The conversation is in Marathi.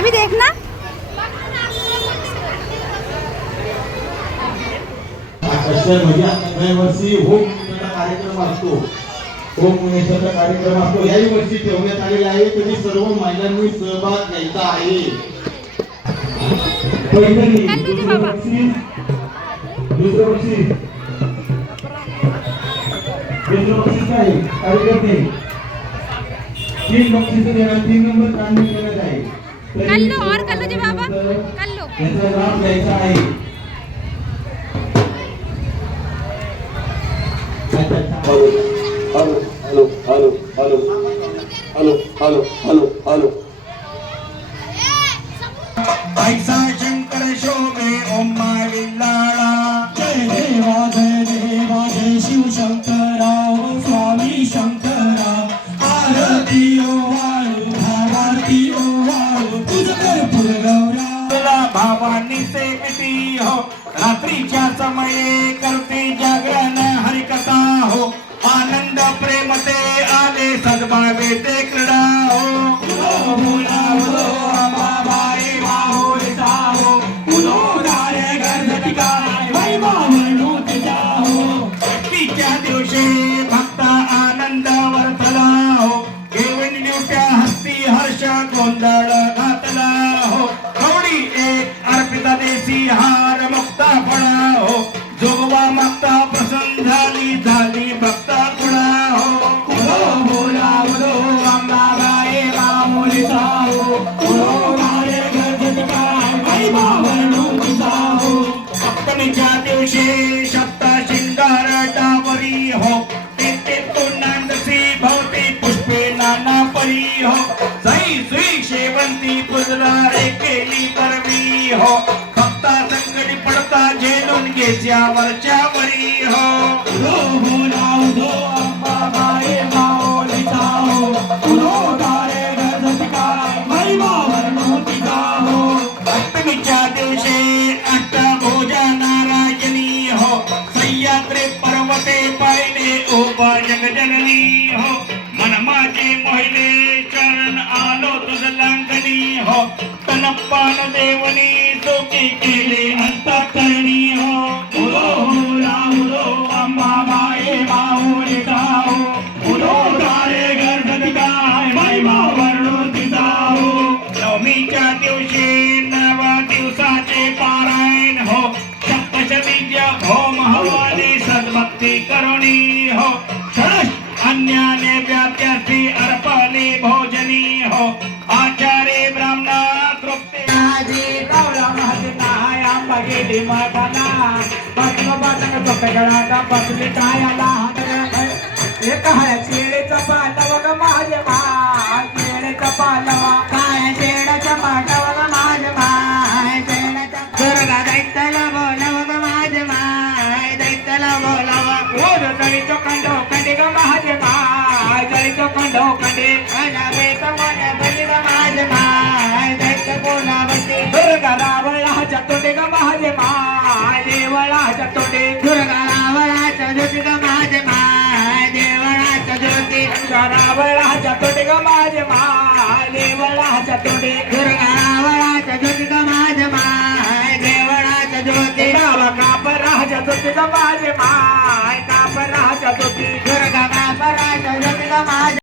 ये भी देखना। दरवर्षी होम कार्यक्रम असतो. कार्यक्रम असतो. याही वर्षी ठेवण्यात आलेला आहे. तुम्ही सर्व महिलांनी सहभाग घ्यायचा आहे. कार्यकर्ते 3 बक्षीस देणार. 3 नंबर काढून देण्यात आहे. कर लो और कर लो जी बाबा, कर लो. याचा लाभ घ्यायचा आहे. Hello hello hello hello hello hello hello hello ऐसा शंकर शोभे ओम विल्लाळा. जय देवा जय शिव शंकरा स्वामी शंकरा. आरती ओ वाळू भावारती ओ वाळू तुझं कर फुलगौरा. तुला भावानी सेविती हो रात्रीच्या समये करते जागरण हरिकथा हो. आनंद प्रेम ते आले सद्भावे ते क्रीडा हो. भोला भोलो अंबाबाई माहुरीचा हो. उदो गारे गणपतिकाय महिमा वर्णू तिचा हो. तिच्या दिवशी भक्त आनंद वर्धला हो. घेऊन न्यूट्या हस्ती हर्ष गोंधळ घातला हो. कवडी एक अर्पिता देसी हार मुक्ता फळा हो. जोगवा मागता प्रसन्न झाली झाली भक्ता फळा हो. भोला भोलो अंबाबाई माहुरीचा हो. उदो गारे गणपतिकाय महिमा वर्णू तिचा हो. सप्तमीच्या दिवशी सप्त शिंगार डावरी हो. ते तोंडांदसी भवती पुष्पे नाना परी हो. सई सुई शेवंती पुजला रे केली परवी हो. भक्ता संकटी पडता झेलून घेच्यावरच्या वरी हो. भोला उदो अंबाबाई माहुरीचा हो. उदो गारे गणपतिकाय महिमा वर्णू तिचा हो. सप्तमीच्या दिवशी अष्टभुजा नारायणी हो. सह्याद्री पर्वते पायले उभा जगजननी हो. मन माझे मोहिले चरण आलो तुझ लांगणी हो. तनपान देवनी सोकी केले अंतःकरणी हो. भोला उदो अंबाबाई माहुरीचा हो. उदो गारे गणपतिकाय महिमा वर्णू तिचा हो. नवमीच्या दिवशी 9 दिवसाचे पारायण हो. सप्तशतीच्या होम हवाली सद्भक्ती करुणी हो. षडश अन्याने व्याप्यासी अर्पणी भोजनी हो. आचार्य ब्राह्मणा तृप्ती आजी कावळा महाजनाय आंबा गेली माताना. पद्मपातंग चोपेगळाचा बसली टायाला. एक हाय शेळीचा पालव ग माझे माय. शेळीचा पालव काय शेळाचा पालव ग माझे माय. शेळाचा दुर्गा दैत्याला बोलव ग माझे माय. दैत्याला बोलव ओर जळीचो कंडो कंडी ग माझे माय. जळीचो कंडो कंडी अनावेचा मोन्या बली ग माझे माय. दैत्य बोलावती दुर्गा रावळाच्या तोंडी ग माझे माय. देवळाच्या तोंडी दुर्गा रावळाच्या ज्योती ग माझे माय. देवळाच्या ज्योती रावळाच्या तोंडी ग माझे माय. देवळाच्या तोंडी दुर्गा रावळाच्या ज्योती ग माझे माय. देवळाच्या ज्योती कापराच्या ज्योती ग माझे माय. कापराच्या ज्योती दुर्गा कापराच्या ज्योती ग माझे